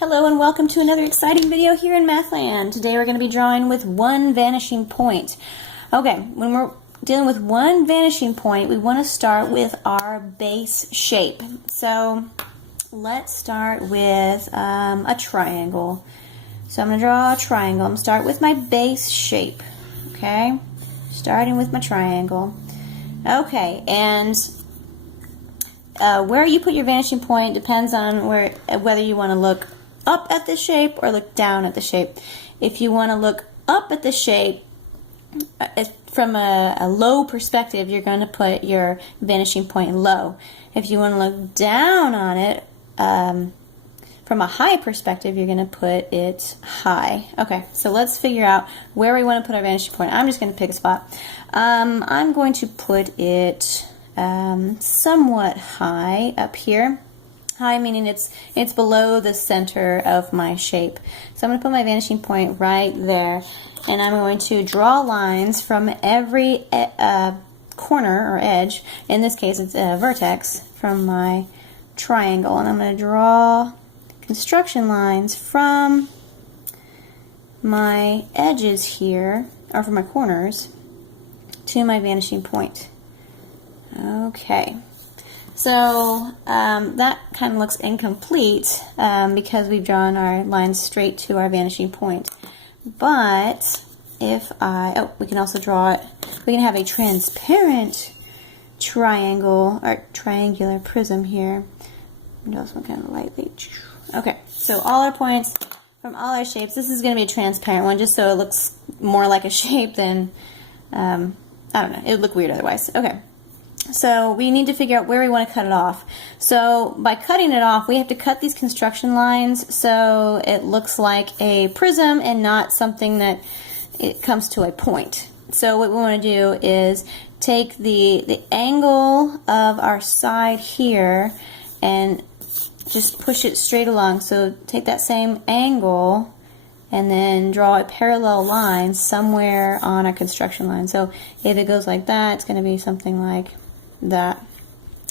Hello and welcome to another exciting video here in Mathland. Today we're going to be drawing with one vanishing point. Okay, when we're dealing with one vanishing point, we want to start with our base shape. So let's start with a triangle. So I'm going to draw a triangle. I'm going to start with my base shape. Okay, starting with my triangle. Okay, and where you put your vanishing point depends on whether you want to look up at the shape or look down at the shape. If you want to look up at the shape from a low perspective, you're going to put your vanishing point low. If you want to look down on it from a high perspective, you're going to put it high. Okay, so let's figure out where we want to put our vanishing point. I'm just going to pick a spot. I'm going to put it somewhat high up here. High meaning it's below the center of my shape. So I'm going to put my vanishing point right there, and I'm going to draw lines from every corner or edge. In this case, it's a vertex from my triangle, and I'm going to draw construction lines from my edges here, or from my corners, to my vanishing point. Okay. So that kind of looks incomplete because we've drawn our lines straight to our vanishing point. But if we can also draw it, we can have a transparent triangle or triangular prism here. And also kind of lightly. Okay, so all our points from all our shapes, this is going to be a transparent one just so it looks more like a shape than, I don't know, it would look weird otherwise. Okay. So we need to figure out where we want to cut it off. So by cutting it off, we have to cut these construction lines so it looks like a prism and not something that it comes to a point. So what we want to do is take the angle of our side here and just push it straight along. So take that same angle and then draw a parallel line somewhere on a construction line. So if it goes like that, it's going to be something like that.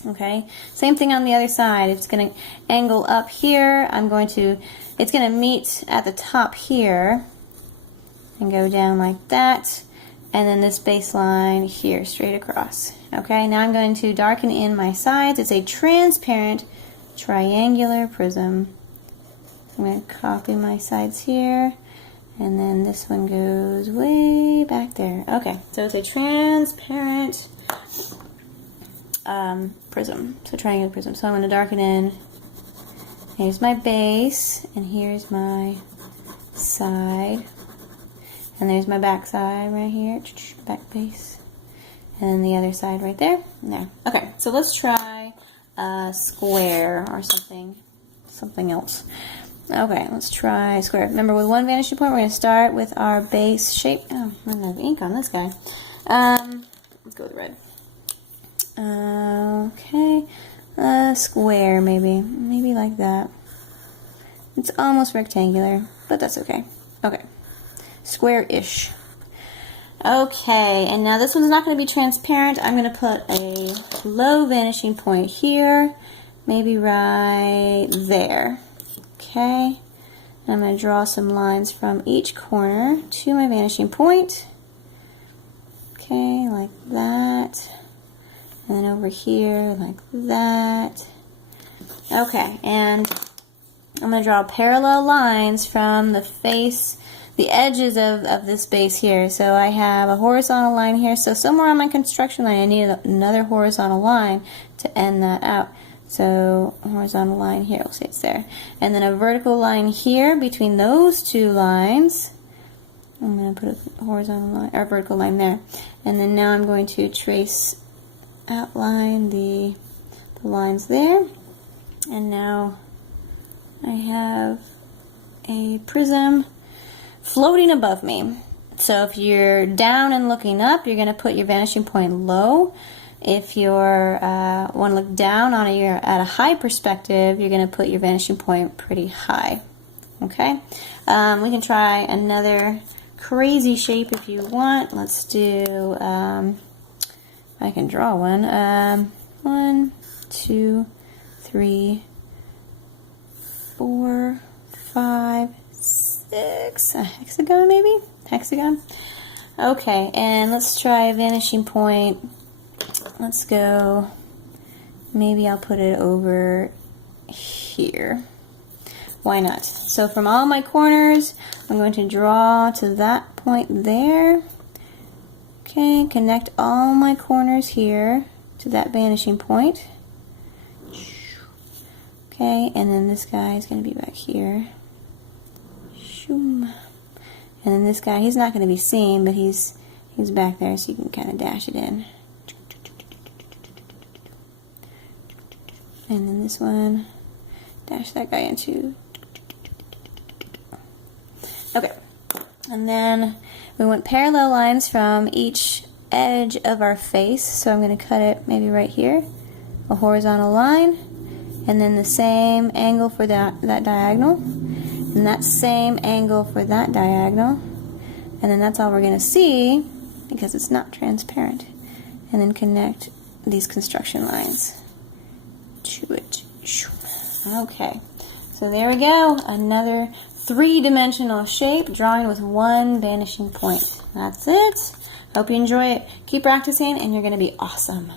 Okay, same thing on the other side. It's going to angle up here. It's going to meet at the top here and go down like that, and then this baseline here straight across. Okay, now I'm going to darken in my sides. It's a transparent triangular prism. I'm going to copy my sides here, and then this one goes way back there. Okay, so it's a transparent prism, so triangular prism. So I'm going to darken in. Here's my base, and here's my side, and there's my back side right here, back base, and then the other side right there. There. Okay, so let's try a square or something else. Okay, let's try square. Remember, with one vanishing point, we're going to start with our base shape. Oh, I don't have ink on this guy. Let's go with red. Okay, square maybe like that. It's almost rectangular, but that's okay. Okay, square-ish. Okay, and now this one's not going to be transparent. I'm going to put a low vanishing point here, maybe right there. Okay, and I'm going to draw some lines from each corner to my vanishing point. Okay, like that. And then over here, like that. Okay, and I'm going to draw parallel lines from the edges of this base here. So I have a horizontal line here. So somewhere on my construction line, I need another horizontal line to end that out. So horizontal line here, we'll say it's there. And then a vertical line here between those two lines. I'm going to put a horizontal line, or vertical line there. And then now I'm going to outline the lines there, and now I have a prism floating above me. So if you're down and looking up, you're going to put your vanishing point low. If you want to look down on it, you're at a high perspective, you're going to put your vanishing point pretty high. Okay, we can try another crazy shape if you want. Let's do I can draw one. 1, 2, 3, 4, 6, a hexagon maybe? Hexagon? Okay, and let's try vanishing point. Let's go, maybe I'll put it over here. Why not? So from all my corners, I'm going to draw to that point there. Okay, connect all my corners here to that vanishing point. Okay, and then this guy is going to be back here. And then this guy, he's not going to be seen, but he's back there, so you can kind of dash it in. And then this one, dash that guy in too. Okay, and then we want parallel lines from each edge of our face, so I'm going to cut it maybe right here, a horizontal line, and then the same angle for that diagonal, and that same angle for that diagonal, and then that's all we're going to see because it's not transparent. And then connect these construction lines to it. Okay, so there we go, another three-dimensional shape drawing with one vanishing point. That's it. Hope you enjoy it. Keep practicing and you're going to be awesome.